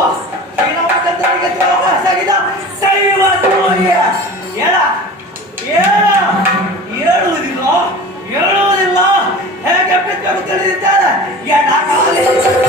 பா பிணவட்டத்தை எத்தவா சரிதா சைவ தோய ஏடா ஏடா ஏழுவதில்லோ ஏழுவதில்லோ ಹೇಗೆ ಬಿಟ್ಟು ಬಿಟ್ಟು ಏಡಾ ಕಾಲೇಜ್